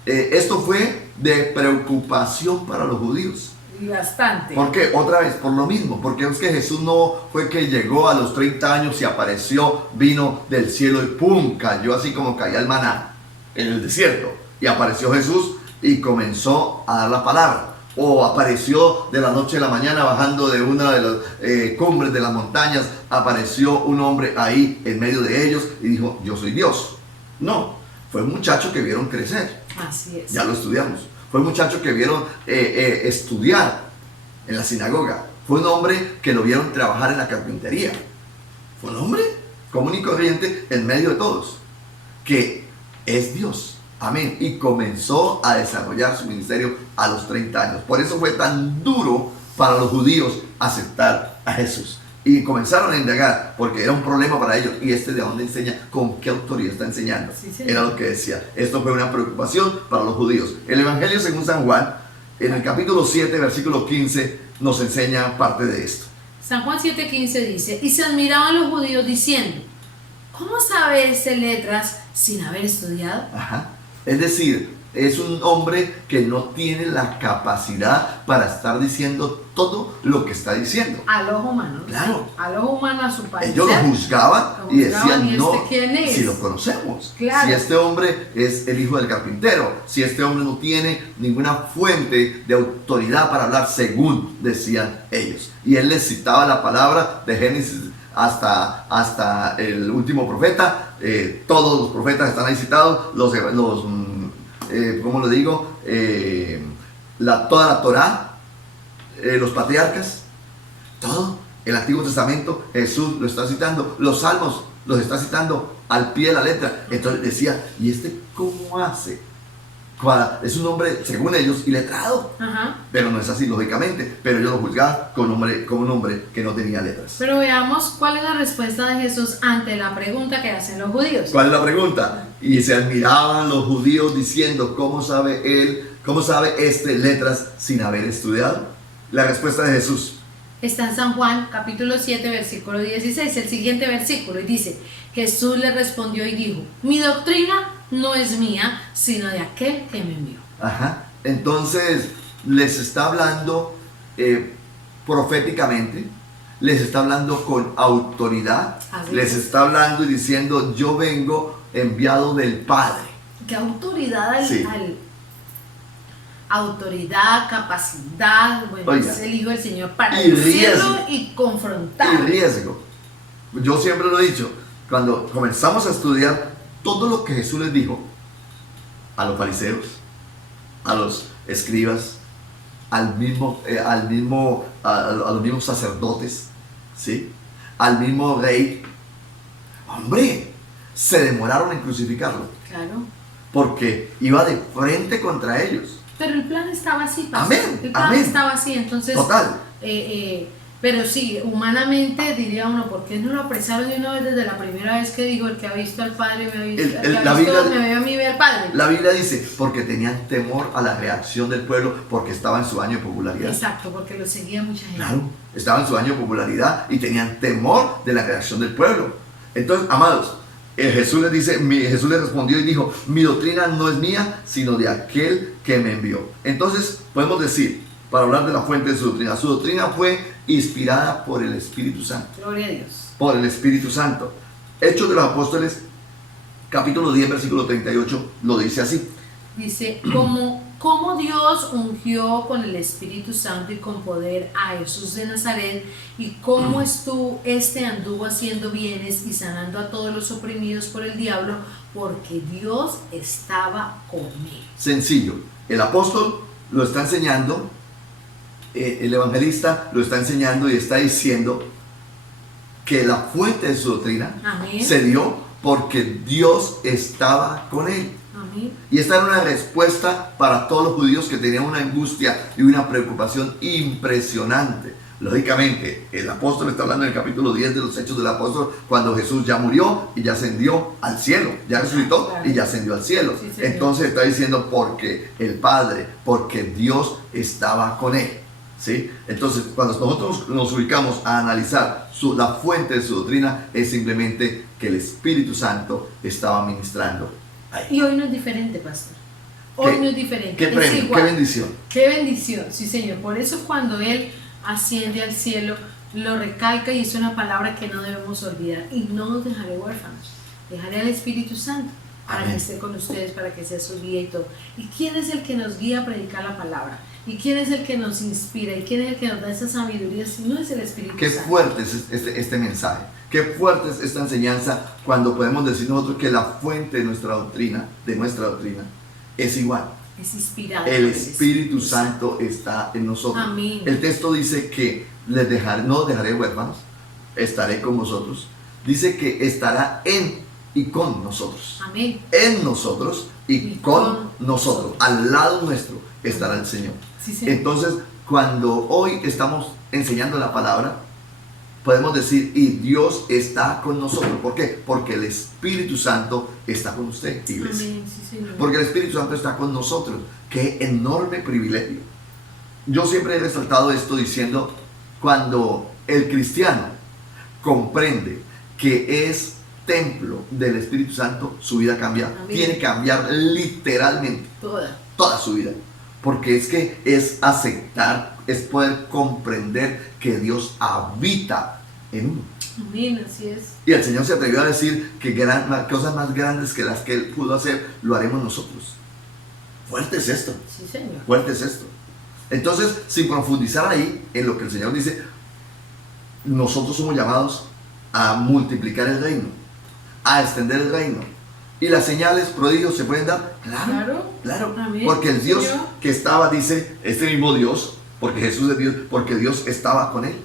Esto fue de preocupación para los judíos. Y bastante. ¿Por qué? Otra vez, por lo mismo. Porque es que Jesús no fue que llegó a los 30 años y apareció, vino del cielo y ¡pum! Cayó así como caía el maná en el desierto. Y apareció Jesús y comenzó a dar la palabra. O apareció de la noche a la mañana bajando de una de las cumbres de las montañas. Apareció un hombre ahí en medio de ellos y dijo, yo soy Dios. No, fue un muchacho que vieron crecer. Así es. Ya lo estudiamos. Fue un muchacho que vieron estudiar en la sinagoga. Fue un hombre que lo vieron trabajar en la carpintería. Fue un hombre común y corriente en medio de todos, que es Dios. Amén. Y comenzó a desarrollar su ministerio a los 30 años. Por eso fue tan duro para los judíos aceptar a Jesús. Y comenzaron a indagar, porque era un problema para ellos. ¿Y de dónde enseña? ¿Con qué autoridad está enseñando? Sí, señor. Era lo que decía. Esto fue una preocupación para los judíos. El Evangelio según San Juan, en el capítulo 7, versículo 15, nos enseña parte de esto. San Juan 7:15 dice, y se admiraban los judíos diciendo, ¿cómo sabe ese letras sin haber estudiado? Ajá. Es decir, es un hombre que no tiene la capacidad para estar diciendo todo lo que está diciendo. Al ojo humano. Claro. Al ojo humano, a su parecer. Ellos lo juzgaban y decían, ¿y no, este quién es? si lo conocemos, Claro. si este hombre es el hijo del carpintero, si este hombre no tiene ninguna fuente de autoridad para hablar, según decían ellos. Y él les citaba la palabra de Génesis hasta el último profeta. Todos los profetas están ahí citados, ¿cómo lo digo? Toda la Torá, los patriarcas, todo el Antiguo Testamento, Jesús lo está citando, los salmos los está citando al pie de la letra. Entonces decía, ¿y cómo hace? Es un hombre, según ellos, iletrado. Ajá. Pero no es así, lógicamente. Pero ellos lo juzgaban como un hombre que no tenía letras. Pero veamos cuál es la respuesta de Jesús ante la pregunta que hacen los judíos. ¿Cuál es la pregunta? Y se admiraban los judíos diciendo, ¿cómo sabe letras sin haber estudiado? La respuesta de Jesús. Está en San Juan, capítulo 7, versículo 16, el siguiente versículo, y dice, Jesús le respondió y dijo, mi doctrina no es mía, sino de aquel que me envió. Ajá. Entonces, les está hablando proféticamente, les está hablando con autoridad, les está hablando y diciendo, yo vengo enviado del Padre. ¿Qué autoridad Sí. Autoridad, capacidad, bueno, Oiga, es el Hijo del Señor para y decirlo riesgo. y confrontar. Y riesgo. Yo siempre lo he dicho, cuando comenzamos a estudiar todo lo que Jesús les dijo a los fariseos, a los escribas, a los mismos sacerdotes, ¿sí? Al mismo rey, hombre, se demoraron en crucificarlo, Claro. porque iba de frente contra ellos. Pero el plan estaba así, pastor. Amén, El plan amén. estaba así, entonces. Total. Pero sí, humanamente diría uno, ¿por qué no lo apresaron de una vez desde la primera vez que dijo, el que ha visto al Padre me ha visto, La Biblia- me ve a mí, ve al Padre? La Biblia dice, porque tenían temor a la reacción del pueblo, porque estaba en su año de popularidad. Exacto, porque lo seguía mucha gente. Claro, estaba en su año de popularidad y tenían temor de la reacción del pueblo. Entonces, amados, Jesús les respondió y dijo, mi doctrina no es mía, sino de aquel que me envió. Entonces, podemos decir, para hablar de la fuente de su doctrina fue inspirada por el Espíritu Santo. Gloria a Dios. Por el Espíritu Santo. Hechos de los Apóstoles, capítulo 10, versículo 38, lo dice así. Dice, como Dios ungió con el Espíritu Santo y con poder a Jesús de Nazaret, y cómo anduvo haciendo bienes y sanando a todos los oprimidos por el diablo, porque Dios estaba con él. Sencillo. El apóstol lo está enseñando, el evangelista lo está enseñando y está diciendo que la fuente de su doctrina Amén. se dio porque Dios estaba con él. Amén. Y esta era una respuesta para todos los judíos que tenían una angustia y una preocupación impresionante. Lógicamente, el apóstol está hablando en el capítulo 10 de los Hechos del Apóstol, cuando Jesús ya murió y ya ascendió al cielo, ya resucitó y ya ascendió al cielo. Sí, señor. Entonces está diciendo porque el Padre, porque Dios estaba con él. ¿Sí? Entonces, cuando nosotros nos ubicamos a analizar la fuente de su doctrina, es simplemente que el Espíritu Santo estaba ministrando ahí. Y hoy no es diferente, pastor. Hoy no es diferente. ¿Qué premio? Igual. ¿Qué bendición? Qué bendición, sí, Señor. Por eso cuando Él asciende al cielo, lo recalca y es una palabra que no debemos olvidar. Y no os dejaré huérfanos. Dejaré al Espíritu Santo para Amén. que esté con ustedes, para que sea su guía y todo. ¿Y quién es el que nos guía a predicar la palabra? ¿Y quién es el que nos inspira? ¿Y quién es el que nos da esa sabiduría si no es el Espíritu Qué Santo? fuerte es este mensaje. Qué fuerte es esta enseñanza cuando podemos decir nosotros que la fuente de nuestra doctrina, es igual. Es inspirado. El por Espíritu Santo está en nosotros. Amén. El texto dice que no os dejaré huérfanos, estaré con vosotros. Dice que estará en y con nosotros. Amén. En nosotros y con nosotros. Al lado nuestro estará el Señor. Sí, Señor. Entonces, cuando hoy estamos enseñando la palabra, podemos decir, y Dios está con nosotros. ¿Por qué? Porque el Espíritu Santo está con usted, iglesia. Amén, sí, Señor. Porque el Espíritu Santo está con nosotros. Qué enorme privilegio. Yo siempre he resaltado esto diciendo, cuando el cristiano comprende que es templo del Espíritu Santo, su vida cambia. Amén. Tiene que cambiar literalmente toda su vida. Porque es que es aceptar, es poder comprender que Dios habita en uno. Amén, así es. Y el Señor se atrevió a decir que cosas más grandes que las que Él pudo hacer, lo haremos nosotros. Fuerte es esto. Sí, Señor. Fuerte es esto. Entonces, sin profundizar ahí en lo que el Señor dice, nosotros somos llamados a multiplicar el reino, a extender el reino. ¿Y las señales, prodigios se pueden dar? Claro. Amén. Porque el Dios Señor. que estaba, dice, este mismo Dios, porque Jesús es Dios, porque Dios estaba con él.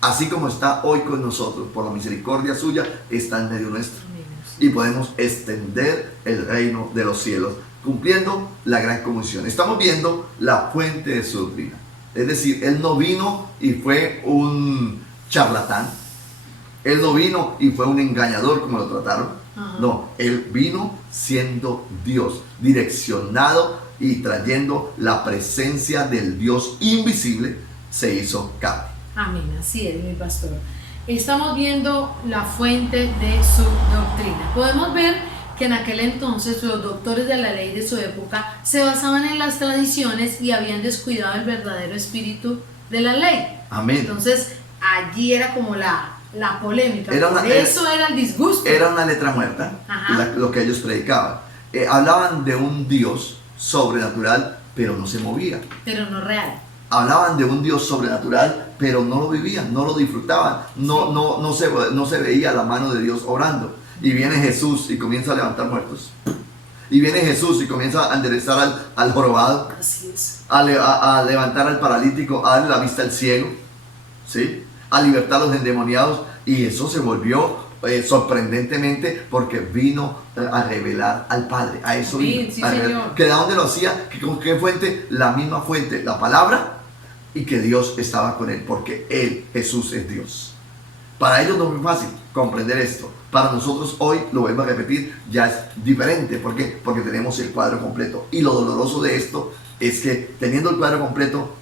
Así como está hoy con nosotros, por la misericordia suya, está en medio nuestro. Amén, así Y es. podemos extender el reino de los cielos, cumpliendo la gran comisión. Estamos viendo la fuente de su doctrina. Es decir, Él no vino y fue un charlatán. Él no vino y fue un engañador como lo trataron. Ajá. No, Él vino siendo Dios, direccionado y trayendo la presencia del Dios invisible, se hizo carne. Amén, así es, mi pastor. Estamos viendo la fuente de su doctrina. Podemos ver que en aquel entonces los doctores de la ley de su época se basaban en las tradiciones y habían descuidado el verdadero espíritu de la ley. Amén. Entonces allí era como la polémica. Eso era el disgusto. Era una letra muerta, lo que ellos predicaban. Hablaban de un Dios sobrenatural, pero no se movía. Pero no real. Hablaban de un Dios sobrenatural, pero no lo vivían, no lo disfrutaban, no se veía la mano de Dios obrando. Y viene Jesús y comienza a levantar muertos. Y viene Jesús y comienza a enderezar al jorobado. Así es. A levantar al paralítico, a darle la vista al ciego, ¿sí? A libertar a los endemoniados. Y eso se volvió sorprendentemente porque vino a revelar al Padre. A eso vino. Sí, Señor. ¿Que de dónde lo hacía? ¿Con qué fuente? La misma fuente, la palabra, y que Dios estaba con él, porque Él, Jesús, es Dios. Para ellos no es muy fácil comprender esto. Para nosotros hoy, lo vuelvo a repetir, ya es diferente. ¿Por qué? Porque tenemos el cuadro completo. Y lo doloroso de esto es que teniendo el cuadro completo,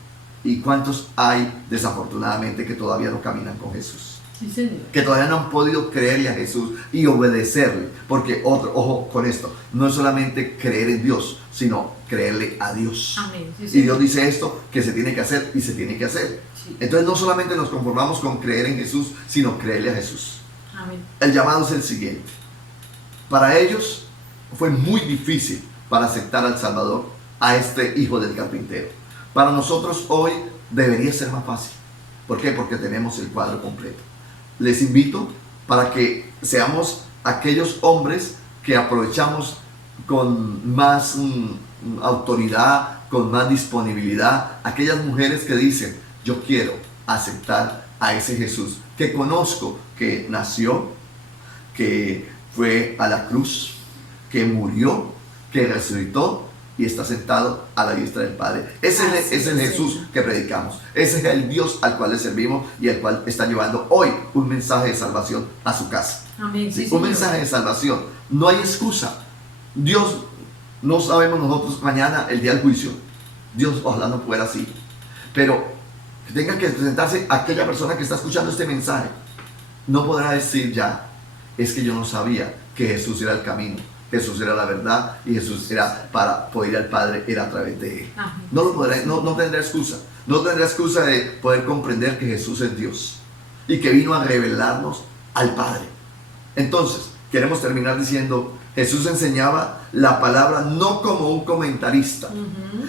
¿y cuántos hay desafortunadamente que todavía no caminan con Jesús? Sí, Señor. Que todavía no han podido creerle a Jesús y obedecerle. Porque ojo con esto, no es solamente creer en Dios, sino creerle a Dios. Amén. Sí, Y Señor. Dios dice esto, que se tiene que hacer y se tiene que hacer. Sí. Entonces no solamente nos conformamos con creer en Jesús, sino creerle a Jesús. Amén. El llamado es el siguiente. Para ellos fue muy difícil para aceptar al Salvador, a este hijo del carpintero. Para nosotros hoy debería ser más fácil. ¿Por qué? Porque tenemos el cuadro completo. Les invito para que seamos aquellos hombres que aprovechamos con más autoridad, con más disponibilidad. Aquellas mujeres que dicen, yo quiero aceptar a ese Jesús que conozco, que nació, que fue a la cruz, que murió, que resucitó y está sentado a la diestra del Padre. Ese es el Jesús que predicamos. Ese es el Dios al cual le servimos y al cual está llevando hoy un mensaje de salvación a su casa. Amén. ¿Sí? Un mensaje de salvación. No hay excusa. Dios, no sabemos nosotros mañana el día del juicio. Dios ojalá no fuera así. Pero que tenga que presentarse aquella persona que está escuchando este mensaje. No podrá decir ya, es que yo no sabía que Jesús era el camino, Jesús era la verdad y Jesús era para poder ir al Padre, era a través de Él. No lo podrá, no tendrá excusa. No tendrá excusa de poder comprender que Jesús es Dios y que vino a revelarnos al Padre. Entonces, queremos terminar diciendo, Jesús enseñaba la palabra no como un comentarista,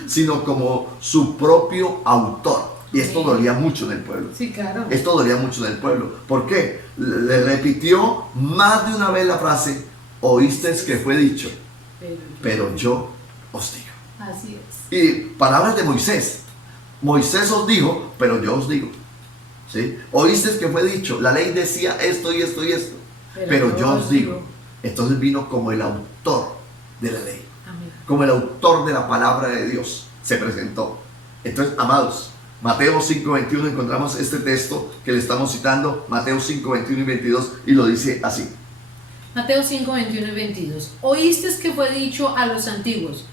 sino como su propio autor. Y esto dolía mucho en el pueblo. Sí, claro. Esto dolía mucho en el pueblo. ¿Por qué? Le repitió más de una vez la frase, oísteis que fue dicho, pero yo os digo. Así es. Y palabras de Moisés. Moisés os dijo, pero yo os digo. ¿Sí? Oísteis que fue dicho, la ley decía esto y esto y esto, pero yo os digo. Entonces vino como el autor de la ley. Amén. Como el autor de la palabra de Dios se presentó. Entonces, amados, Mateo 5:21 encontramos este texto que le estamos citando, Mateo 5:21 y 22, y lo dice así. Mateo 5:21 y 22. Oísteis que fue dicho a los antiguos,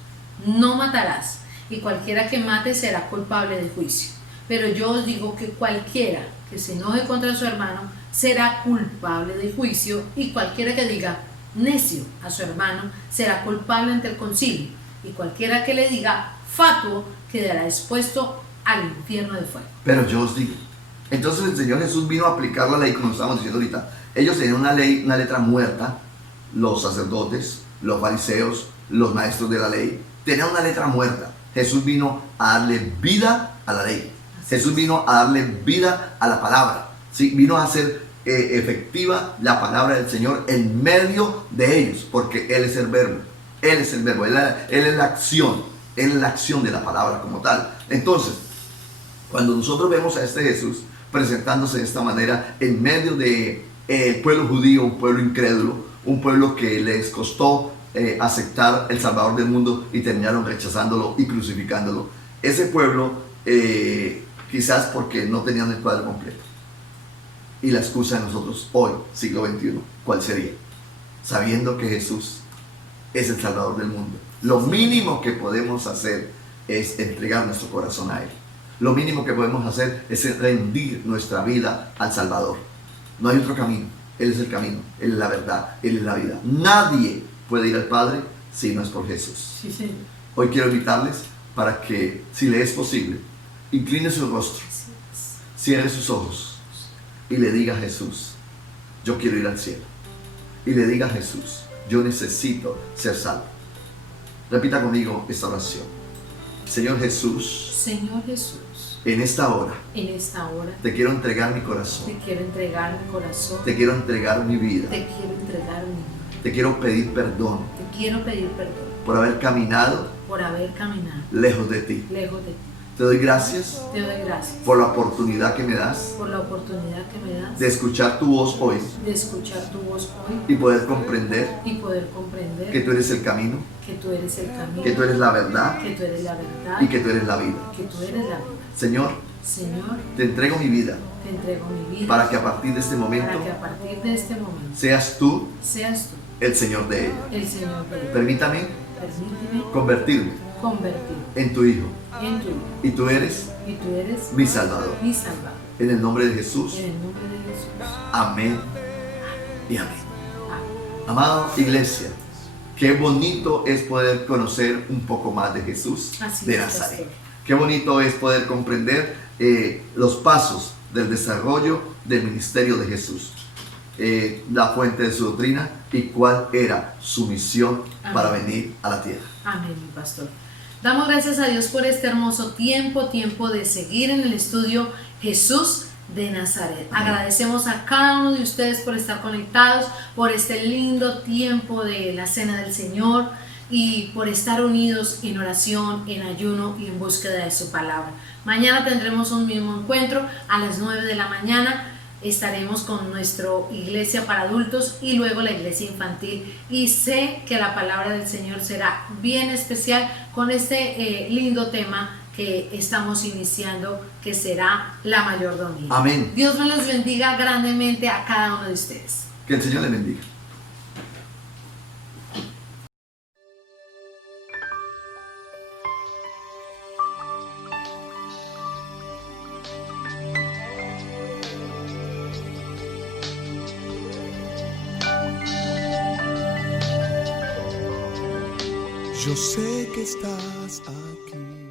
no matarás, y cualquiera que mate será culpable de juicio. Pero yo os digo que cualquiera que se enoje contra su hermano será culpable de juicio, y cualquiera que diga necio a su hermano será culpable ante el concilio, y cualquiera que le diga fatuo quedará expuesto al infierno de fuego. Pero yo os digo. Entonces el Señor Jesús vino a aplicar la ley, como estábamos diciendo ahorita. Ellos tenían una ley, una letra muerta, los sacerdotes, los fariseos, los maestros de la ley, tenían una letra muerta. Jesús vino a darle vida a la ley. Jesús vino a darle vida a la palabra. ¿Sí? Vino a hacer efectiva la palabra del Señor en medio de ellos, porque Él es el verbo. Él es el verbo, Él es la acción. Él es la acción de la palabra como tal. Entonces, cuando nosotros vemos a este Jesús presentándose de esta manera en medio de el pueblo judío, un pueblo incrédulo, un pueblo que les costó aceptar el Salvador del mundo y terminaron rechazándolo y crucificándolo, ese pueblo quizás porque no tenían el cuadro completo. Y la excusa de nosotros hoy, siglo XXI, ¿cuál sería? Sabiendo que Jesús es el Salvador del mundo, lo mínimo que podemos hacer es entregar nuestro corazón a Él. Lo mínimo que podemos hacer es rendir nuestra vida al Salvador. No hay otro camino. Él es el camino, Él es la verdad, Él es la vida. Nadie puede ir al Padre si no es por Jesús. Sí, sí. Hoy quiero invitarles para que, si le es posible, incline su rostro, cierre sus ojos y le diga a Jesús, yo quiero ir al cielo. Y le diga a Jesús, yo necesito ser salvo. Repita conmigo esta oración. Señor Jesús, Señor Jesús, en esta hora te quiero entregar mi corazón, te quiero entregar mi corazón, te quiero entregar mi vida, te quiero entregar mi vida, te quiero pedir perdón te quiero pedir perdón por haber caminado lejos de ti. Te doy gracias por la oportunidad que me das de escuchar tu voz hoy y poder comprender que tú eres el camino, que tú eres la verdad y que tú eres la vida. Señor, te entrego mi vida para que a partir de este momento seas tú el Señor de ella. Permítame convertirme en tu Hijo. Y tú eres mi Salvador. En el nombre de Jesús. Amén y amén. Amada iglesia, qué bonito es poder conocer un poco más de Jesús de Nazaret. Qué bonito es poder comprender los pasos del desarrollo del ministerio de Jesús, la fuente de su doctrina y cuál era su misión para venir a la tierra. Amén, mi pastor. Damos gracias a Dios por este hermoso tiempo de seguir en el estudio Jesús de Nazaret. Amén. Agradecemos a cada uno de ustedes por estar conectados, por este lindo tiempo de la Cena del Señor. y por estar unidos en oración, en ayuno y en búsqueda de su palabra. Mañana tendremos un mismo encuentro a las 9 de la mañana. Estaremos con nuestra iglesia para adultos y luego la iglesia infantil, y sé que la palabra del Señor será bien especial con este lindo tema que estamos iniciando, que será la mayordomía. Amén. Dios me los bendiga grandemente a cada uno de ustedes. Que el Señor le bendiga. Yo sé que estás aquí.